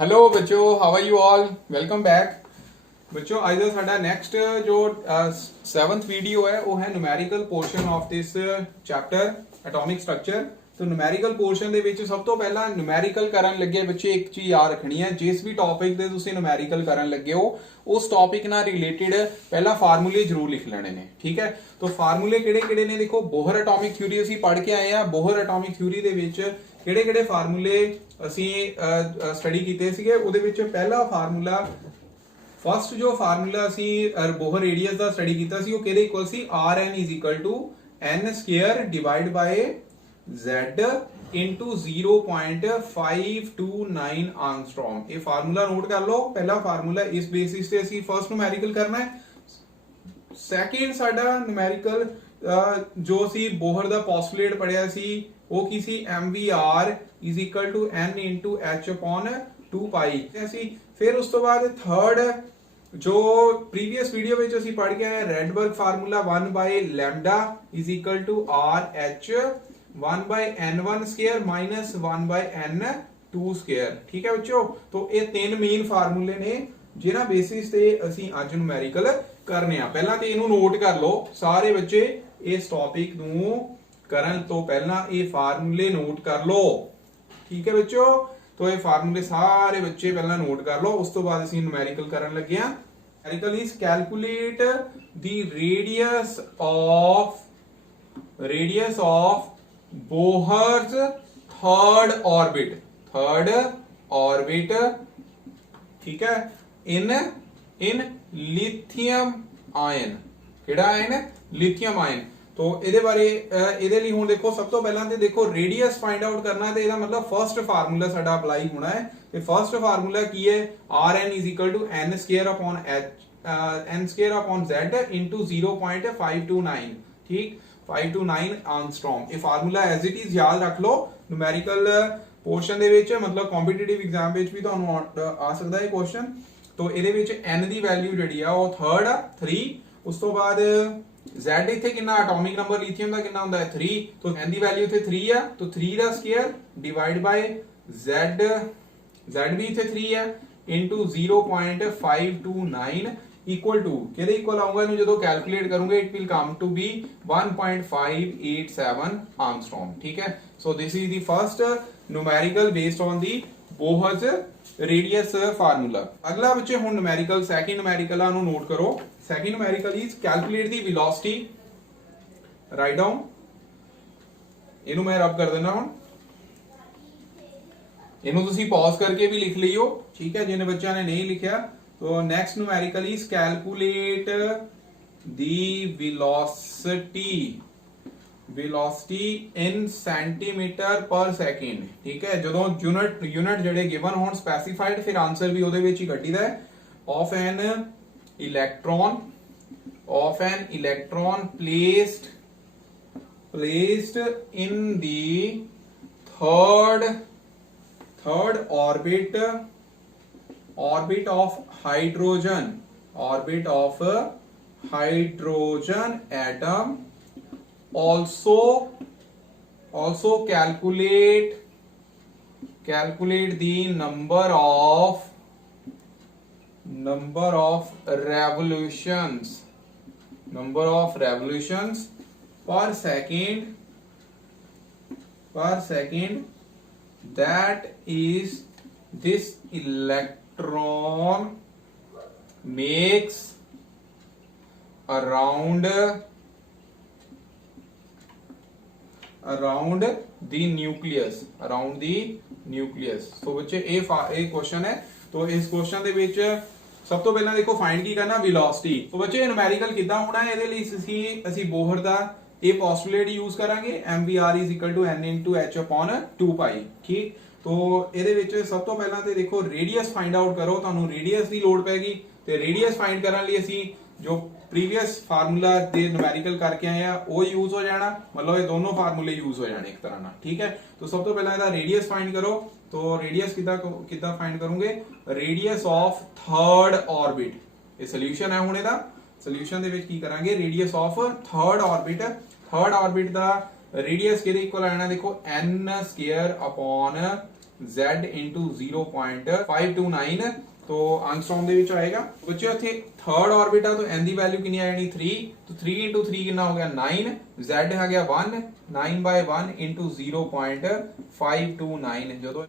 Hello बच्चों, how are you all. Welcome back बच्चों। आज का साडा नेक्स्ट जो 7th वीडियो है वो है numerical portion of this chapter atomic structure. तो न्यूमेरिकल पोर्शन ਦੇ ਵਿੱਚ ਸਭ ਤੋਂ ਪਹਿਲਾਂ न्यूमेरिकल ਕਰਨ ਲੱਗੇ ਬੱਚੇ ਇੱਕ ਚੀਜ਼ ਯਾਦ ਰੱਖਣੀ ਹੈ, ਜਿਸ ਵੀ ਟੌਪਿਕ ਦੇ ਤੁਸੀਂ न्यूमेरिकल ਕਰਨ ਲੱਗੇ ਹੋ ਉਸ ਟੌਪਿਕ ਨਾਲ ਰਿਲੇਟਡ ਪਹਿਲਾਂ ਫਾਰਮੂਲੇ ਜ਼ਰੂਰ ਲਿਖ ਲੈਣੇ ਨੇ। ਠੀਕ ਹੈ, तो ਫਾਰਮੂਲੇ ਕਿਹੜੇ-ਕਿਹੜੇ ਨੇ ਦੇਖੋ। ਬੋਹਰ ਐਟॉमिक ਥਿਊਰੀ ਅਸੀਂ ਪੜ੍ਹ ਕੇ ਆਏ ਆ। ਬੋਹਰ ਐਟॉमिक ਥਿਊਰੀ ਦੇ ਵਿੱਚ ਕਿਹੜੇ-ਕਿਹੜੇ ਫਾਰਮੂਲੇ ਅਸੀਂ ਸਟੱਡੀ ਕੀਤੇ ਸੀਗੇ। ਉਹਦੇ ਵਿੱਚ ਪਹਿਲਾ ਫਾਰਮੂਲਾ फस्ट जो फार्मूला असी बोहर रेडियस का स्टडी किया सी, वो किहदे इक्वल सी Rn is equal to n square divide by z into 0.529 Armstrong. ये फार्मूला नोट कर लो। पहला फार्मूला इस बेसिस से असी फर्स्ट न्यूमेरिकल करना है। सैकेंड साडा न्यूमेरिकल जो सी बोहर दा पोस्टुलेट पढ़िया सी वो की सी mvr is equal to n into h upon 2 pi. फिर उस तो बाद थर्ड जो प्रीवियस वीडियो में असी पढ़ के आए Rydberg formula 1 by lambda is equal to R H 1 by n1 square minus 1 by n2 square. ठीक है बच्चों, तो ये तीन मेन फार्मूले ने जिन्हां बेसिस ते असी अज न्यूमेरिकल करने आ। पहला तो इहनूं नोट कर लो सारे बच्चे, इस टॉपिक नूं करन तो पहला ये फार्मूले नोट कर लो। ठीक है बच्चों, तो ये फार्मूले सारे बच्चे पहला नोट कर लो। उस तो बाद असीं न्यूमेरिकल करन लगे हां। Numerical is calculate the radius of Bohr's third orbit. ठीक है, इन लिथियम आयन। किहड़ा आयन? Lithium ion. तो ਇਹਦੇ ਬਾਰੇ ਇਹਦੇ ਲਈ ਹੁਣ ਦੇਖੋ ਸਭ ਤੋਂ ਪਹਿਲਾਂ ਤੇ ਦੇਖੋ ਰੇਡੀਅਸ फाइंड आउट करना है, तो ਇਹਦਾ मतलब फर्स्ट फार्मूला ਸਾਡਾ ਅਪਲਾਈ ਹੋਣਾ ਹੈ। ਤੇ फर्स्ट फार्मूला ਕੀ ਹੈ? Rn n square upon n square upon z into 0.529। ठीक, 529 आर्मस्ट्रॉन्ग। ਇਹ फार्मूला एज इट इज याद रख लो। न्यूमेरिकल पोर्शन ਦੇ ਵਿੱਚ मतलब ਕੰਪੀਟੀਟਿਵ ਐਗਜ਼ਾਮ ਵਿੱਚ ਵੀ ਤੁਹਾਨੂੰ ਆ ਸਕਦਾ ਹੈ ਕੁਐਸਚਨ। तो ਇਹਦੇ ਵਿੱਚ n ਦੀ ਵੈਲਿਊ ਜਿਹੜੀ ਆ ਉਹ ਥਰਡ ਆ 3। ਉਸ ਤੋਂ ਬਾਅਦ Z इथे कितना एटॉमिक नंबर लिथियम का कितना होता है 3, तो n दी वैल्यू इथे 3 है, तो 3 दा स्क्वायर डिवाइड बाय Z भी इथे 3 है इनटू 0.529 इक्वल टू किहदे इक्वल आऊंगा इनु जदों कैलकुलेट करूंगे it will come to be 1.587 Armstrong. ठीक है, so this is the first numerical based on the Bohr's radius formula. अगला बच्चे हुण न्यूमेरिकल सेकंड न्यूमेरिकल आ नु नोट करो। Second numerical is calculate the velocity. Write down, इनु मैं रब कर देना हुण। इनु तुसी पॉज करके भी लिख लियो। ठीक है, जिन्हें बच्चों ने नहीं लिखा तो next numerical is calculate the velocity in centimetre पर सेकंड। ठीक है, जदों यूनिट जेडे गिवन होन स्पेसिफाइड फिर आंसर भी ओदे विच ही कड्डीदा है। Of an electron placed in the third orbit of hydrogen atom, also calculate the number of revolutions per second that is this electron makes around the nucleus। तो बच्चे ये question है। तो इस क्वेश्चन ਦੇ ਵਿੱਚ सब तो पहला देखो फाइंड की करना वेलोसिटी। तो बच्चे न्यूमेरिकल कितना होना है, ਇਹਦੇ ਲਈ ਅਸੀਂ ਬੋਹਰ ਦਾ ਇਹ ਪੋਸਟੂਲੇਟ ਯੂਜ਼ ਕਰਾਂਗੇ mvr n into h upon 2 pi। ठीक, तो ਇਹਦੇ ਵਿੱਚ ਸਭ ਤੋਂ ਪਹਿਲਾਂ ਤੇ ਦੇਖੋ ਰੇਡੀਅਸ फाइंड आउट करो। ਤੁਹਾਨੂੰ ਰੇਡੀਅਸ ਦੀ ਲੋੜ ਪੈਗੀ ਤੇ ਰੇਡੀਅਸ फाइंड ਕਰਨ ਲਈ ਅਸੀਂ जो प्रीवियस फार्मूला दे न्यूमेरिकल करके आए हैं वो यूज हो जाना, मतलब ये दोनों फार्मूले यूज हो जाने एक तरह ना। ठीक है, तो सब तो पहला ਇਹਦਾ रेडियस फाइंड करो। तो रेडियस कितना फाइंड करोगे? Radius of third orbit. ये सोल्यूशन है हुण ਇਹਦਾ। सोल्यूशन ਦੇ ਵਿੱਚ ਕੀ ਕਰਾਂਗੇ? Radius of third orbit. Third orbit the radius ਕਿਹਦੇ ਇਕੁਅਲ ਆਣਾ? ਦੇਖੋ n square upon Z into 0.529 तो एंगस्ट्रॉम ਦੇ ਵਿੱਚ ਆਏਗਾ ਬੱਚੇ। ਉੱਥੇ ਥਰਡ ਆਰਬਿਟ ਆ तो n ਦੀ ਵੈਲਿਊ ਕਿੰਨੀ ਆ ਜਾਣੀ 3 तो 3 into 3 ਕਿੰਨਾ ਹੋ ਗਿਆ 9, Z ਆ ਗਿਆ 1, 9/1 into 0.529 ਜਦੋਂ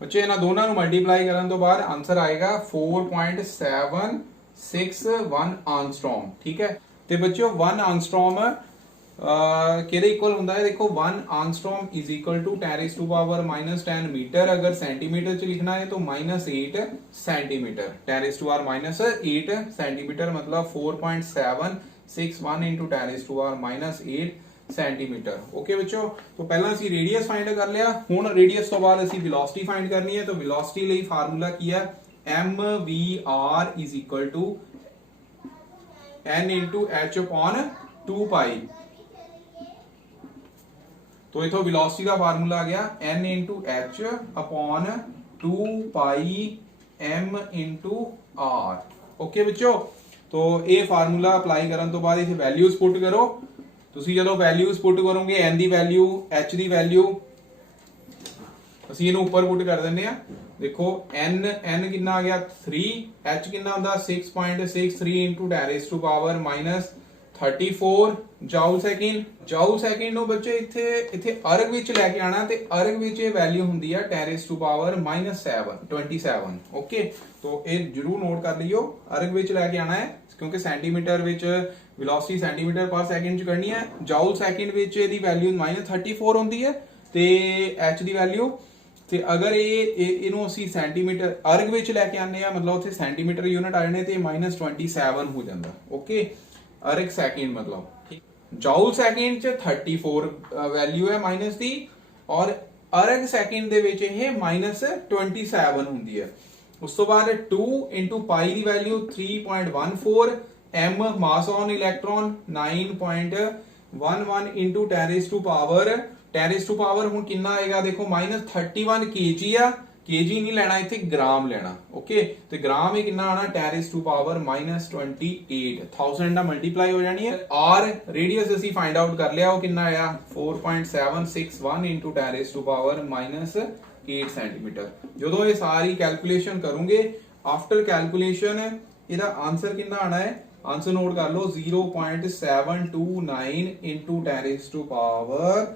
ਬੱਚੇ ਇਹਨਾਂ ਦੋਨਾਂ ਨੂੰ ਮਲਟੀਪਲਾਈ ਕਰਨ ਤੋਂ ਬਾਅਦ ਆਨਸਰ ਆਏਗਾ 4.761 ਐਂਗਸਟ੍ਰॉम। ठीक है ਤੇ ਬੱਚਿਓ 1 ਐਂਗਸਟ੍ਰॉम ਕਿਹਦੇ ਇਕੁਅਲ ਹੁੰਦਾ ਹੈ? ਦੇਖੋ 1 ਐਂਗस्ट्रॉम इज इक्वल टू 10⁻⁻10 मीटर। अगर सेंटीमीटर च लिखना है तो -8 सेंटीमीटर। 10⁻⁻8 सेंटीमीटर मतलब 4.761 into 10⁻⁻8 सेंटीमीटर। ओके बच्चों, तो पहला ਅਸੀਂ रेडियस फाइंड कर लिया। ਹੁਣ रेडियस ਤੋਂ ਬਾਅਦ ਅਸੀਂ वेलोसिटी फाइंड करनी है। तो वेलोसिटी ਲਈ फार्मूला ਕੀ है? mvr is equal to n into h upon 2 पाई। तो इथों वेलोसिटी का फार्मूला आ गया n into H upon 2 pi m into R. Okay बच्चों, तो ये फार्मूला अप्लाई करने तो बाद इसे वैल्यूज पुट करो। तुसी जदों वैल्यूज पुट करोगे n दी वैल्यू h दी वैल्यू ਅਸੀਂ ਇਹਨੂੰ ਉੱਪਰ ਪੁੱਟ ਕਰ ਦਿੰਦੇ ਆ। देखो n कितना आ गया 3, h कितना ਹੁੰਦਾ 6.63 into 10⁻⁻34 ਜਾਊਲ ਸੈਕਿੰਡ। ਜਾਊਲ ਸੈਕਿੰਡ ਨੂੰ ਬੱਚੇ ਇੱਥੇ ਅਰਗ ਵਿੱਚ ਲੈ ਕੇ ਆਣਾ ਤੇ ਅਰਗ ਵਿੱਚ ਇਹ ਵੈਲਿਊ ਹੁੰਦੀ ਆ 10⁻⁻27। ਓਕੇ, तो ਇਹ ਜਰੂਰ ਨੋਟ ਕਰ ਲਿਓ, ਅਰਗ ਵਿੱਚ ਲੈ ਕੇ ਆਣਾ ਹੈ ਕਿਉਂਕਿ ਸੈਂਟੀਮੀਟਰ ਵਿੱਚ ਵੈਲੋਸਿਟੀ ਸੈਂਟੀਮੀਟਰ ਪਰ ਸੈਕਿੰਡ ਚ ਕਰਨੀ ਹੈ। ਜਾਊਲ ਸੈਕਿੰਡ ਵਿੱਚ ਇਹਦੀ ਵੈਲਿਊ -34 ਹੁੰਦੀ ਹੈ ਤੇ h ਦੀ ਵੈਲਿਊ ਤੇ ਅਗਰ ਇਹਨੂੰ ਅਸੀਂ ਸੈਂਟੀਮੀਟਰ ਅਰਗ ਵਿੱਚ ਲੈ ਕੇ ਆਨੇ ਆ मतलब ਉੱਥੇ ਸੈਂਟੀਮੀਟਰ ਯੂਨਿਟ ਆ ਜਾਣੇ ਤੇ -27 ਹੋ ਜਾਂਦਾ। ਓਕੇ, ਅਰਗ ਸੈਕਿੰਡ मतलब ਜਾਊਲ ਸੈਕਿੰਡ ਚ 34 ਵੈਲਿਊ ਹੈ ਮਾਈਨਸ ਦੀ ਔਰ ਅਰਗ ਸੈਕਿੰਡ ਦੇ ਵਿੱਚ ਇਹ -27 ਹੁੰਦੀ ਹੈ। ਉਸ ਤੋਂ ਬਾਅਦ 2 into Bhai the value 3.14, m mass on electron 9.11 into 10⁻⁻10 ਹੁਣ ਕਿੰਨਾ ਆਏਗਾ? ਦੇਖੋ -31 kg ਆ, kg ਨਹੀਂ ਲੈਣਾ ਇੱਥੇ ਗ੍ਰਾਮ ਲੈਣਾ। ਓਕੇ, ਤੇ ਗ੍ਰਾਮ ਇਹ ਕਿੰਨਾ ਆਣਾ 10⁻28 1000 ਦਾ ਮਲਟੀਪਲਾਈ ਹੋ ਜਾਣੀ ਹੈ। r ਰੇਡੀਅਸ ਅਸੀਂ ਫਾਈਂਡ ਆਊਟ ਕਰ ਲਿਆ, ਉਹ ਕਿੰਨਾ ਆਇਆ 4.761 into 10⁻⁻8 ਸੈਂਟੀਮੀਟਰ। ਜਦੋਂ ਇਹ ਸਾਰੀ ਕੈਲਕੂਲੇਸ਼ਨ ਕਰੋਗੇ ਆਫਟਰ ਕੈਲਕੂਲੇਸ਼ਨ ਇਹਦਾ ਆਨਸਰ ਕਿੰਨਾ ਆਣਾ ਹੈ? ਆਨਸਰ ਨੋਟ ਕਰ ਲਓ 0.729 into 10⁻8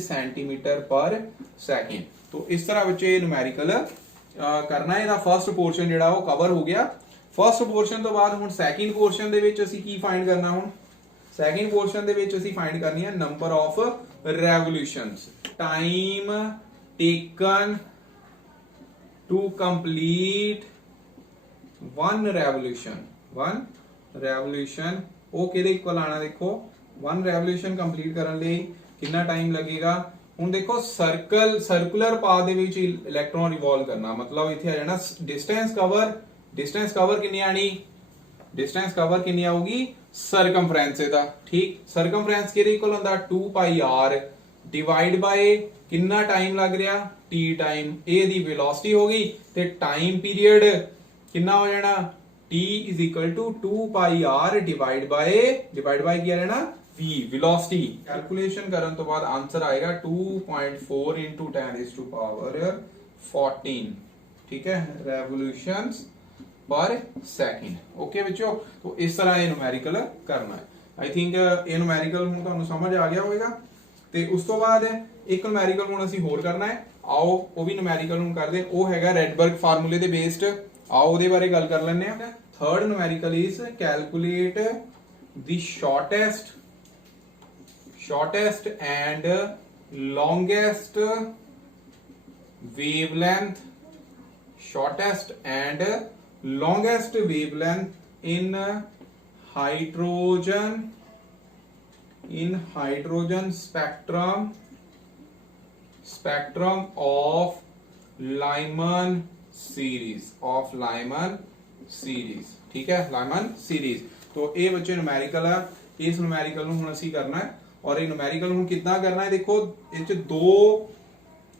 सेंटीमीटर पर सेकंड। तो इस तरह बच्चे न्यूमेरिकल करना है। ਇਹਦਾ ਫਰਸਟ ਪੋਰਸ਼ਨ ਜਿਹੜਾ ਉਹ ਕਵਰ ਹੋ ਗਿਆ। ਫਰਸਟ ਪੋਰਸ਼ਨ ਤੋਂ ਬਾਅਦ ਹੁਣ ਸੈਕਿੰਡ ਪੋਰਸ਼ਨ ਦੇ ਵਿੱਚ ਅਸੀਂ ਕੀ ਫਾਈਂਡ ਕਰਨਾ? ਹੁਣ ਸੈਕਿੰਡ ਪੋਰਸ਼ਨ ਦੇ ਵਿੱਚ ਅਸੀਂ ਫਾਈਂਡ ਕਰਨੀ ਹੈ number of revolutions, time taken to complete one revolution ਉਹ ਕਿਹਦੇ ਇਕੁਅਲ ਆਣਾ? ਦੇਖੋ 1 रेवोल्यूशन ਕੰਪਲੀਟ ਕਰਨ ਲਈ कितना टाइम लगेगा? ਹੁਣ ਦੇਖੋ ਸਰਕੂਲਰ ਪਾਥ ਦੇ ਵਿੱਚ ਇਲੈਕਟ੍ਰੋਨ ਰਿਵੋਲਵ ਕਰਨਾ मतलब ਇੱਥੇ ਆ ਜਾਣਾ ਡਿਸਟੈਂਸ ਕਵਰ ਕਿੰਨੀ ਆਣੀ? ਡਿਸਟੈਂਸ ਕਵਰ ਕਿੰਨੀ ਆਊਗੀ? ਸਰਕਮਫਰੈਂਸ ਇਹਦਾ। ਠੀਕ, ਸਰਕਮਫਰੈਂਸ ਕਿਹਦੇ ਇਕੁਅਲ ਹੁੰਦਾ 2 ਪਾਈ r ਡਿਵਾਈਡ ਬਾਈ ਕਿੰਨਾ ਟਾਈਮ ਲੱਗ ਰਿਹਾ t ਟਾਈਮ। ਇਹ ਦੀ ਵੈਲੋਸਿਟੀ ਹੋ ਗਈ ਤੇ ਟਾਈਮ ਪੀਰੀਅਡ ਕਿੰਨਾ ਹੋ ਜਾਣਾ t is equal to 2 pi r divide by ਕੀ ਆ ਜਾਣਾ v वेलोसिटी। कैलकुलेशन ਕਰਨ ਤੋਂ ਬਾਅਦ ਆਨਸਰ ਆਏਗਾ 2.4 into 10⁻14। ठीक है, रेवोल्यूशंस पर सेकंड। ओके बच्चों, तो इस तरह ਇਹ न्यूमेरिकल ਕਰਨਾ ਹੈ। आई थिंक ਇਹ न्यूमेरिकल ਹੁਣ ਤੁਹਾਨੂੰ ਸਮਝ ਆ ਗਿਆ ਹੋਵੇਗਾ। ਤੇ ਉਸ ਤੋਂ ਬਾਅਦ ਇੱਕ न्यूमेरिकल ਹੁਣ ਅਸੀਂ ਹੋਰ ਕਰਨਾ ਹੈ। ਆਓ ਉਹ ਵੀ न्यूमेरिकल ਹੁਣ ਕਰਦੇ। ਉਹ ਹੈਗਾ ਰੈਡਬਰਗ ਫਾਰਮੂਲੇ ਦੇ ਬੇਸਡ। आओ ਉਹਦੇ ਬਾਰੇ ਗੱਲ ਕਰ ਲੈਂਦੇ ਆ। Third numerical is calculate the shortest and longest wavelength in hydrogen spectrum of Lyman series ठीक है, Lyman series। तो ये बच्चे न्यूमेरिकल है। इस न्यूमेरिकल ਨੂੰ ਹੁਣ ਅਸੀਂ ਕਰਨਾ ਹੈ और ਇਹ न्यूमेरिकल ਹੁਣ ਕਿੱਦਾਂ ਕਰਨਾ ਹੈ? ਦੇਖੋ ਇਹ ਚ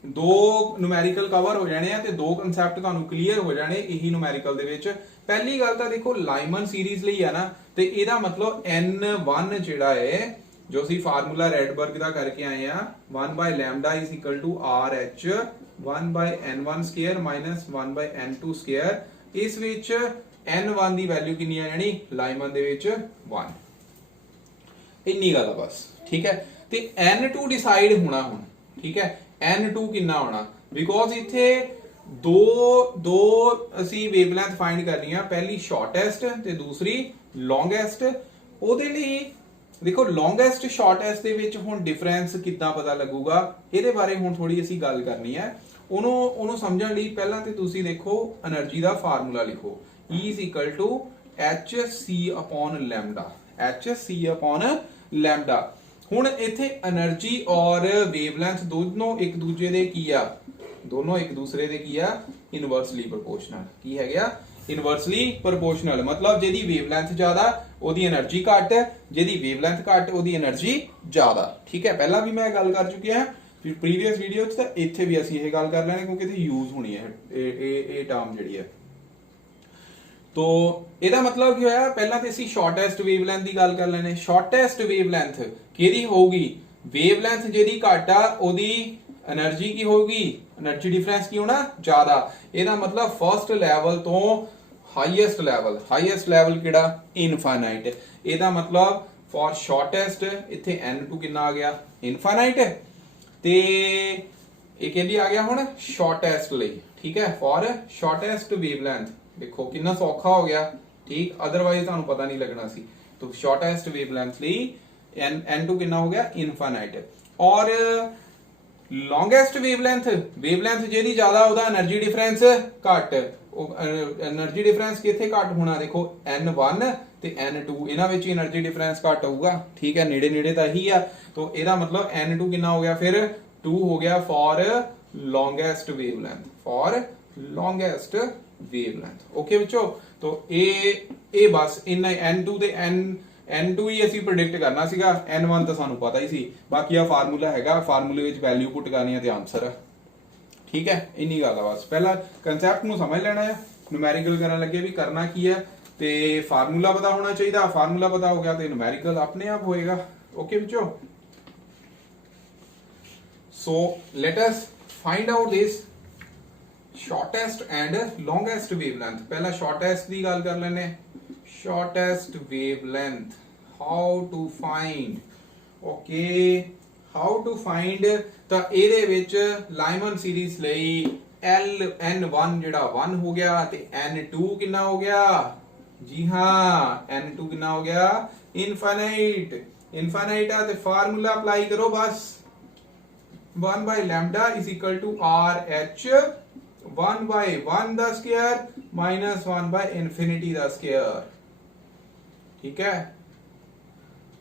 ਦੋ न्यूमेरिकल ਕਵਰ ਹੋ ਜਾਣੇ ਆ ਤੇ ਦੋ ਕਨਸੈਪਟ ਤੁਹਾਨੂੰ ਕਲੀਅਰ ਹੋ ਜਾਣੇ ਇਹੀ न्यूमेरिकल ਦੇ ਵਿੱਚ। ਪਹਿਲੀ ਗੱਲ ਤਾਂ ਦੇਖੋ ਲਾਈਮਨ ਸੀਰੀਜ਼ ਲਈ ਆ ਨਾ, ਤੇ ਇਹਦਾ ਮਤਲਬ n1 ਜਿਹੜਾ ਹੈ जो ਅਸੀਂ ਫਾਰਮੂਲਾ ਰੈਡਬਰਗ ਦਾ ਕਰਕੇ ਆਏ ਆ 1 by lambda is equal to RH 1 by n1 square minus 1 by n2 square। ਇਸ ਵਿੱਚ n1 ਦੀ ਵੈਲਿਊ ਕਿੰਨੀ ਆ ਜਾਣੀ ਲਾਈਮਨ ਦੇ ਵਿੱਚ 1। ਇੰਨੀ ਗੱਲ ਆ ਬਸ, ਠੀਕ ਹੈ। ਤੇ n2 ਡਿਸਾਈਡ ਹੋਣਾ ਹੁਣ, ਠੀਕ ਹੈ। n2 ਕਿੰਨਾ ਹੋਣਾ, ਬਿਕੋਜ਼ ਇੱਥੇ ਦੋ ਅਸੀਂ ਵੇਵਲੈਂਥ ਫਾਈਂਡ ਕਰਨੀ ਆ, ਪਹਿਲੀ ਸ਼ਾਰਟੈਸਟ ਤੇ ਦੂਸਰੀ ਲੌਂਗੈਸਟ। ਉਹਦੇ ਲਈ ਦੇਖੋ ਲੌਂਗੈਸਟ ਸ਼ਾਰਟੈਸਟ ਦੇ ਵਿੱਚ ਹੁਣ ਡਿਫਰੈਂਸ ਕਿੱਦਾਂ ਪਤਾ ਲੱਗੂਗਾ, ਇਹਦੇ ਬਾਰੇ ਹੁਣ ਥੋੜੀ ਅਸੀਂ ਗੱਲ ਕਰਨੀ ਹੈ। ਉਹਨੂੰ ਸਮਝਣ ਲਈ ਪਹਿਲਾਂ ਤੇ ਤੁਸੀਂ ਦੇਖੋ એનર્ਜੀ ਦਾ ਫਾਰਮੂਲਾ ਲਿਖੋ, E is equal to hc upon lambda, hc upon lambda। ਹੁਣ ਇੱਥੇ એનર્ਜੀ ਔਰ ਵੇਵਲੈਂਥ ਦੋਨੋਂ ਇੱਕ ਦੂਜੇ ਦੇ ਕੀ ਆ, ਦੋਨੋਂ ਇੱਕ ਦੂਸਰੇ ਦੇ ਕੀ ਆ ਇਨਵਰਸਲੀ ਪ੍ਰੋਪੋਰਸ਼ਨਲ। ਕੀ ਹੈ ਗਿਆ ਇਨਵਰਸਲੀ ਪ੍ਰੋਪੋਰਸ਼ਨਲ, ਮਤਲਬ ਜਿਹਦੀ ਵੇਵਲੈਂਥ ਜ਼ਿਆਦਾ ਉਹਦੀ એનર્ਜੀ ਘੱਟ, ਜਿਹਦੀ ਵੇਵਲੈਂਥ ਘੱਟ ਉਹਦੀ એનર્ਜੀ ਜ਼ਿਆਦਾ। ਠੀਕ ਹੈ, ਪਹਿਲਾਂ ਵੀ ਮੈਂ ਗੱਲ ਕਰ ਚੁੱਕਿਆ ਪ੍ਰੀਵੀਅਸ ਵੀਡੀਓ 'ਚ, ਤਾਂ ਇੱਥੇ ਵੀ ਅਸੀਂ ਇਹ ਗੱਲ ਕਰ ਲੈਣੀ ਕਿਉਂਕਿ ਇੱਥੇ ਯੂਜ਼ ਹੋਣੀ ਹੈ ਇਹ ਟਰਮ ਜਿਹੜੀ ਹੈ। ਤੋ ਇਹਦਾ ਮਤਲਬ ਕੀ ਹੋਇਆ, ਪਹਿਲਾਂ ਤੇ ਅਸੀਂ ਸ਼ਾਰਟੈਸਟ ਵੇਵਲੈਂਥ ਦੀ ਗੱਲ ਕਰ ਲੈਣੇ। ਸ਼ਾਰਟੈਸਟ ਵੇਵਲੈਂਥ ਕਿਹਦੀ ਹੋਊਗੀ, ਵੇਵਲੈਂਥ ਜਿਹਦੀ ਘੱਟ ਆ ਉਹਦੀ એનર્ਜੀ ਕੀ ਹੋਊਗੀ, એનર્ਜੀ ਡਿਫਰੈਂਸ ਕੀ ਹੋਣਾ ਜ਼ਿਆਦਾ। ਇਹਦਾ ਮਤਲਬ ਫਰਸਟ ਲੈਵਲ ਤੋਂ ਹਾਈਐਸਟ ਲੈਵਲ ਕਿਹੜਾ ਇਨਫਾਈਨਾਈਟ। ਇਹਦਾ ਮਤਲਬ ਫॉर ਸ਼ਾਰਟੈਸਟ ਇੱਥੇ n2 ਕਿੰਨਾ ਆ ਗਿਆ ਇਨਫਾਈਨਾਈਟ, ਤੇ ਇਹ ਕਿਹਦੀ ਆ ਗਿਆ ਹੁਣ ਸ਼ਾਰਟੈਸਟ ਲਈ। ਠੀਕ ਹੈ, ਫॉर ਸ਼ਾਰਟੈਸਟ ਵੇਵਲੈਂਥ ਦੇਖੋ ਕਿੰਨਾ ਸੌਖਾ ਹੋ ਗਿਆ, ਠੀਕ, ਅਦਰਵਾਈਜ਼ ਤੁਹਾਨੂੰ ਪਤਾ ਨਹੀਂ ਲੱਗਣਾ ਸੀ। तो शॉर्टेस्ट वेवलेंथ ਲਈ n2 ਕਿੰਨਾ ਹੋ ਗਿਆ ਇਨਫਾਈਨਾਈਟ। ਔਰ ਲੌਂਗेस्ट वेवलेंथ ਜਿਹਦੀ ਜ਼ਿਆਦਾ ਉਹਦਾ એનર્ਜੀ ਡਿਫਰੈਂਸ ਘੱਟ। ਉਹ એનર્ਜੀ ਡਿਫਰੈਂਸ ਕਿੱਥੇ ਘੱਟ ਹੋਣਾ, ਦੇਖੋ n1 ਤੇ n2 ਇਹਨਾਂ ਵਿੱਚ એનર્ਜੀ ਡਿਫਰੈਂਸ ਘੱਟ ਹੋਊਗਾ। ਠੀਕ ਹੈ, ਨੇੜੇ ਨੇੜੇ ਤਾਂ ਇਹੀ ਆ। तो ਇਹਦਾ ਮਤਲਬ n2 ਕਿੰਨਾ ਹੋ ਗਿਆ ਫਿਰ 2 ਹੋ ਗਿਆ फॉर लॉन्गेस्ट वेवलेंथ। ओके बच्चों, तो ਇਹ ਬਸ ਇੰਨਾ n2 ਤੇ n2 ਹੀ ਅਸੀਂ ਪ੍ਰੈਡਿਕਟ ਕਰਨਾ ਸੀਗਾ, n1 ਤਾਂ ਸਾਨੂੰ ਪਤਾ ਹੀ ਸੀ। ਬਾਕੀ ਆ ਫਾਰਮੂਲਾ ਹੈਗਾ, ਫਾਰਮੂਲੇ ਵਿੱਚ ਵੈਲਿਊ ਪੁੱਟ ਕਰਨੀ ਹੈ ਤੇ ਆਨਸਰ। ਠੀਕ ਹੈ, ਇੰਨੀ ਗੱਲ ਆ ਬਸ। ਪਹਿਲਾਂ ਕਨਸੈਪਟ ਨੂੰ ਸਮਝ ਲੈਣਾ ਹੈ, ਨਿਊਮੈਰੀਕਲ ਕਰਨ ਲੱਗੇ ਵੀ ਕਰਨਾ ਕੀ ਹੈ, ਤੇ ਫਾਰਮੂਲਾ ਪਤਾ ਹੋਣਾ ਚਾਹੀਦਾ। ਫਾਰਮੂਲਾ ਪਤਾ ਹੋ ਗਿਆ ਤੇ ਨਿਊਮੈਰੀਕਲ ਆਪਣੇ ਆਪ ਹੋਏਗਾ। ਓਕੇ ਬੱਚੋ, so let us find out this shortest and longest wavelength। पहला shortest ਦੀ ਗੱਲ ਕਰ ਲੈਨੇ। shortest wavelength, how to find, okay, how to find। ਤਾਂ ਇਹਦੇ ਵਿੱਚ ਲਾਈਮਨ ਸੀਰੀਜ਼ ਲਈ n1 ਜਿਹੜਾ 1 ਹੋ ਗਿਆ ਤੇ n2 ਕਿੰਨਾ ਹੋ ਗਿਆ, ਜੀ ਹਾਂ n2 ਕਿੰਨਾ ਹੋ ਗਿਆ ਇਨਫਾਈਨਾਈਟ ਆ। ਤੇ ਫਾਰਮੂਲਾ ਅਪਲਾਈ ਕਰੋ ਬਸ, 1 by lambda is equal to RH 1 by 1 the square minus 1 by infinity the square. ਠੀਕ ਹੈ,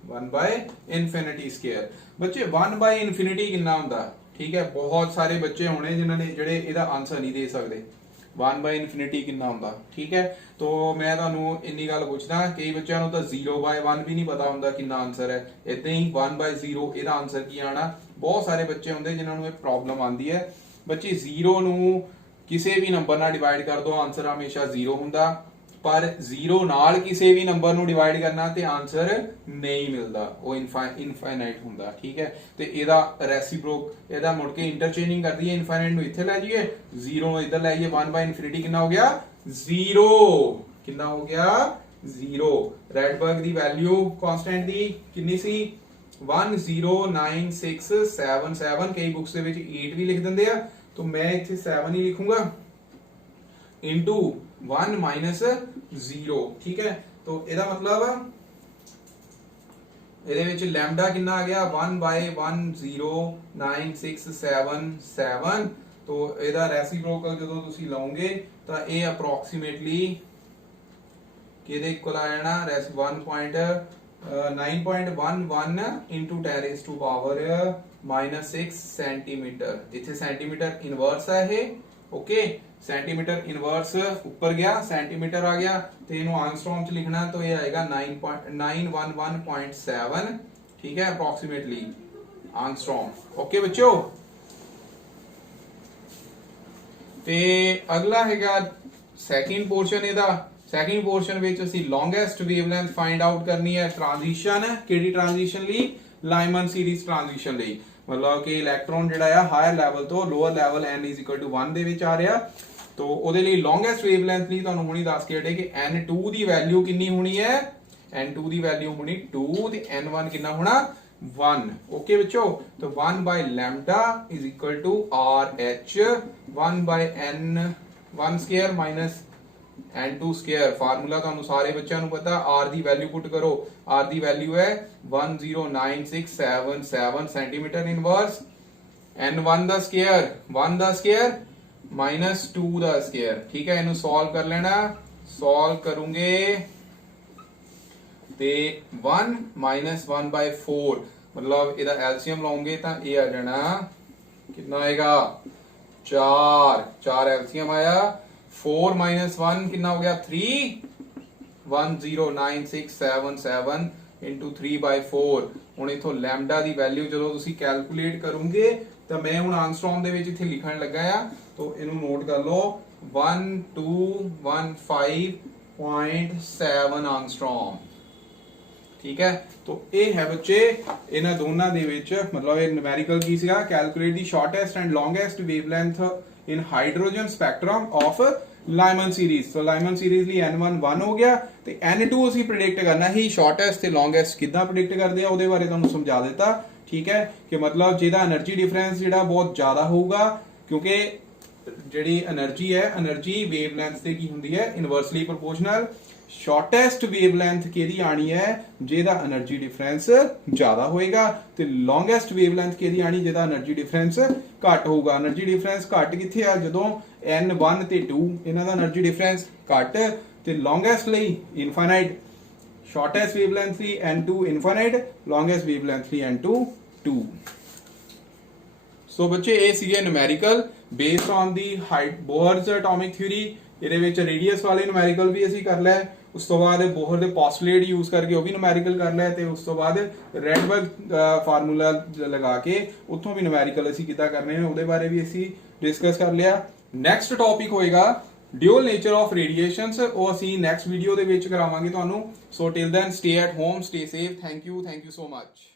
1 by infinity ਸਕੁਅਰ। ਬੱਚੇ 1 by infinity ਕਿੰਨਾ ਹੁੰਦਾ, ਠੀਕ ਹੈ, ਬਹੁਤ ਸਾਰੇ ਬੱਚੇ ਹੋਣੇ ਜਿਨ੍ਹਾਂ ਨੇ ਜਿਹੜੇ ਇਹਦਾ ਆਨਸਰ ਨਹੀਂ ਦੇ ਸਕਦੇ। 1 by infinity ਕਿੰਨਾ ਹੁੰਦਾ, ਠੀਕ ਹੈ। तो मैं ਤੁਹਾਨੂੰ ਇੰਨੀ ਗੱਲ ਪੁੱਛਦਾ, ਕਈ ਬੱਚਿਆਂ ਨੂੰ ਤਾਂ 0 by 1 ਵੀ ਨਹੀਂ ਪਤਾ ਹੁੰਦਾ ਕਿੰਨਾ ਆਨਸਰ ਹੈ। ਇਦਾਂ ਹੀ 1 by 0 ਇਹਦਾ ਆਨਸਰ ਕੀ ਆਣਾ। ਬਹੁਤ ਸਾਰੇ ਬੱਚੇ ਹੁੰਦੇ ਜਿਨ੍ਹਾਂ ਨੂੰ ਇਹ ਪ੍ਰੋਬਲਮ ਆਉਂਦੀ ਹੈ। ਬੱਚੇ 0 ਨੂੰ ਕਿਸੇ ਵੀ ਨੰਬਰ ਨਾਲ ਡਿਵਾਈਡ ਕਰ ਦੋ, ਆਨਸਰ ਹਮੇਸ਼ਾ 0 ਹੁੰਦਾ, ਪਰ 0 ਨਾਲ ਕਿਸੇ ਵੀ ਨੰਬਰ ਨੂੰ ਡਿਵਾਈਡ ਕਰਨਾ ਤੇ ਆਨਸਰ ਨਹੀਂ ਮਿਲਦਾ, ਉਹ ਇਨਫਾਈਨਾਈਟ ਹੁੰਦਾ। ਠੀਕ ਹੈ, ਤੇ ਇਹਦਾ ਰੈਸੀਪ੍ਰੋਕ, ਇਹਦਾ ਮੁੜ ਕੇ ਇੰਟਰਚੇਂਜਿੰਗ ਕਰਦੀ ਹੈ, ਇਨਫਾਈਨਾਈਟ ਨੂੰ ਇੱਥੇ ਲੈ ਜਾਈਏ, 0 ਨੂੰ ਇੱਧਰ ਲੈ ਜਾਈਏ, 1 by infinity ਕਿੰਨਾ ਹੋ ਗਿਆ 0, ਕਿੰਨਾ ਹੋ ਗਿਆ 0। ਰੈਡਬਰਗ ਦੀ ਵੈਲਿਊ ਕਾਂਸਟੈਂਟ ਦੀ ਕਿੰਨੀ ਸੀ 109677। ਕਈ ਬੁక్స్ ਦੇ ਵਿੱਚ 8 ਵੀ ਲਿਖ ਦਿੰਦੇ ਆ, तो मैं ਇੱਥੇ 7 ਹੀ ਲਿਖੂੰਗਾ into 1 minus 0। ਠੀਕ ਹੈ, तो ਇਹਦਾ ਮਤਲਬ ਇਹਦੇ ਵਿੱਚ ਲੈਮਡਾ ਕਿੰਨਾ ਆ ਗਿਆ 1 by 109677। तो ਇਹਦਾ ਰੈਸੀਪ੍ਰੋਕਲ ਜਦੋਂ ਤੁਸੀਂ ਲਾਓਗੇ ਤਾਂ ਇਹ ਅਪਰੋਕਸੀਮੇਟਲੀ ਕਿਹਦੇ ਇਕੁਅਲ ਆ ਜਾਣਾ 9.11 into 10 raised to power -6 centimetre. इथे सेंटीमीटर इनवर्स है ये। ओके, सेंटीमीटर इनवर्स ऊपर गया, सेंटीमीटर आ गया, तो इन्हों आर्मस्ट्रॉन्ग च लिखना, तो ये आएगा 911.7। ठीक है, अप्रोक्सीमेटली आर्मस्ट्रॉन्ग। ओके बच्चों, ते अगला हैगा सैकेंड पोर्शन। ਇਹਦਾ ਸੈਕਿੰਡ ਪੋਰਸ਼ਨ ਵਿੱਚ ਅਸੀਂ ਲੌਂਗेस्ट वेवलेंथ फाइंड आउट करनी है। ट्रांजिशन ਕਿਹੜੀ ट्रांजिशन ਲਈ ਲਾਈਮਨ ਸੀਰੀਜ਼ ਟ੍ਰਾਂਜੀਸ਼ਨ ਲਈ, ਮਤਲਬ ਕਿ ਇਲੈਕਟ੍ਰੋਨ ਜਿਹੜਾ ਆ ਹਾਇਰ ਲੈਵਲ ਤੋਂ ਲੋਅਰ ਲੈਵਲ n = 1 ਦੇ ਵਿੱਚ ਆ ਰਿਹਾ। तो ਉਹਦੇ ਲਈ ਲੌਂਗੈਸਟ ਵੇਵਲੈਂਥ ਲਈ ਤੁਹਾਨੂੰ ਹੁਣੀ ਦੱਸ ਕੇ ਹਟੇ ਕਿ n2 ਦੀ ਵੈਲਿਊ ਕਿੰਨੀ ਹੋਣੀ ਹੈ, n2 ਦੀ ਵੈਲਿਊ ਹੋਣੀ 2 ਤੇ n1 ਕਿੰਨਾ ਹੋਣਾ 1। ਓਕੇ ਬੱਚੋ, तो 1/λ = RH 1/n1 square minus n2 square. Formula ਤੁਹਾਨੂੰ ਸਾਰੇ ਬੱਚਿਆਂ ਨੂੰ ਪਤਾ, r ਦੀ ਵੈਲਿਊ ਪੁੱਟ ਕਰੋ, r ਦੀ ਵੈਲਿਊ ਹੈ 109677 ਸੈਂਟੀਮੀਟਰ ਇਨਵਰਸ, n1 ਦਾ ਸਕੁਅਰ 1 ਦਾ ਸਕੁਅਰ माइनस 2 ਦਾ ਸਕੁਅਰ। ਠੀਕ ਹੈ, ਇਹਨੂੰ ਸੋਲਵ ਕਰ ਲੈਣਾ, ਸੋਲਵ ਕਰੋਗੇ ਤੇ 1 - 1/4 ਮਤਲਬ ਇਹਦਾ ਐਲਸੀਐਮ ਲਾਉਂਗੇ ਤਾਂ ਇਹ ਆ ਜਾਣਾ ਕਿੰਨਾ ਆਏਗਾ 4 ਐਲਸੀਐਮ ਆਇਆ। 4 - 1 ਕਿੰਨਾ ਹੋ ਗਿਆ 3 109677 into 3/4। ਹੁਣ ਇਥੋਂ ਲੈਮਡਾ ਦੀ ਵੈਲਿਊ ਜਦੋਂ ਤੁਸੀਂ ਕੈਲਕੂਲੇਟ ਕਰੋਗੇ ਤਾਂ ਮੈਂ ਹੁਣ ਆਂਸਟਰੋਮ ਦੇ ਵਿੱਚ ਇੱਥੇ ਲਿਖਣ ਲੱਗਾ ਆ, तो इन्हों नोट कर लो 1215.7 आंगस्ट्रॉम। ठीक है, तो ये है बच्चे इन्हां दोनों दे विच मतलब ये न्यूमेरिकल की सीगा, calculate the shortest and longest wavelength in hydrogen spectrum of Lyman series. तो लाइमन सीरीज ਲਈ n1 1 ਹੋ ਗਿਆ ਤੇ n2 ਅਸੀਂ प्रेडिक्ट करना ही शॉर्टेस्ट ਤੇ लॉन्गेस्ट ਕਿੱਦਾਂ प्रेडिक्ट ਕਰਦੇ ਆ ਉਹਦੇ ਬਾਰੇ ਤੁਹਾਨੂੰ ਸਮਝਾ ਦਿੱਤਾ। ठीक है, कि मतलब ਜਿਹਦਾ એનર્ਜੀ ਡਿਫਰੈਂਸ ਜਿਹੜਾ ਬਹੁਤ ਜ਼ਿਆਦਾ ਹੋਊਗਾ, ਕਿਉਂਕਿ ਜਿਹੜੀ એનર્ਜੀ ਹੈ એનર્ਜੀ ਵੇਵਲੈਂਥ ਤੇ ਕੀ ਹੁੰਦੀ ਹੈ ਇਨਵਰਸਲੀ ਪ੍ਰੋਪੋਰਸ਼ਨਲ। ਸ਼ਾਰਟੈਸਟ ਵੇਵਲੈਂਥ ਕਿਹਦੀ ਆਣੀ ਹੈ ਜਿਹਦਾ એનર્ਜੀ ਡਿਫਰੈਂਸ ਜ਼ਿਆਦਾ ਹੋਏਗਾ, ਤੇ ਲੌਂਗੈਸਟ ਵੇਵਲੈਂਥ ਕਿਹਦੀ ਆਣੀ ਜਿਹਦਾ એનર્ਜੀ ਡਿਫਰੈਂਸ ਘੱਟ ਹੋਊਗਾ। એનર્ਜੀ ਡਿਫਰੈਂਸ ਘੱਟ ਕਿੱਥੇ ਆ ਜਦੋਂ n1 ਤੇ 2 ਇਹਨਾਂ ਦਾ એનર્ਜੀ ਡਿਫਰੈਂਸ ਘੱਟ, ਤੇ ਲੌਂਗੈਸਟ ਲਈ ਇਨਫਾਈਨਾਈਟ, ਸ਼ਾਰਟੈਸਟ ਵੇਵਲੈਂਥ ਲਈ n2 ਇਨਫਾਈਨਾਈਟ, ਲੌਂਗੈਸਟ ਵੇਵਲੈਂਥ ਲਈ n2 2। ਸੋ ਬੱਚੇ ਇਹ ਸੀਗੇ numerical based on the Bohr's atomic theory. ਇਹਦੇ ਵਿੱਚ ਰੇਡੀਅਸ ਵਾਲੇ ਨਿਊਮੈਰੀਕਲ ਵੀ ਅਸੀਂ ਕਰ ਲਿਆ, ਉਸ ਤੋਂ ਬਾਅਦ ਬੋਹਰ ਦੇ ਪੋਸਟੂਲੇਟ ਯੂਜ਼ ਕਰਕੇ ਉਹ ਵੀ ਨਿਊਮੈਰੀਕਲ ਕਰ ਲਿਆ, ਤੇ ਉਸ ਤੋਂ ਬਾਅਦ ਰੈਡਬਰਗ ਫਾਰਮੂਲਾ ਲਗਾ ਕੇ ਉੱਥੋਂ ਵੀ ਨਿਊਮੈਰੀਕਲ ਅਸੀਂ ਕਿੱਦਾਂ ਕਰਨੇ ਨੇ ਉਹਦੇ ਬਾਰੇ ਵੀ ਅਸੀਂ ਡਿਸਕਸ ਕਰ ਲਿਆ। ਨੈਕਸਟ ਟੌਪਿਕ ਹੋਏਗਾ ਡਿਊਅਲ ਨੇਚਰ ਆਫ ਰੇਡੀਏਸ਼ਨਸ, ਉਹ ਅਸੀਂ ਨੈਕਸਟ ਵੀਡੀਓ ਦੇ ਵਿੱਚ ਕਰਾਵਾਂਗੇ ਤੁਹਾਨੂੰ। So till then stay at home, stay safe, thank you so much.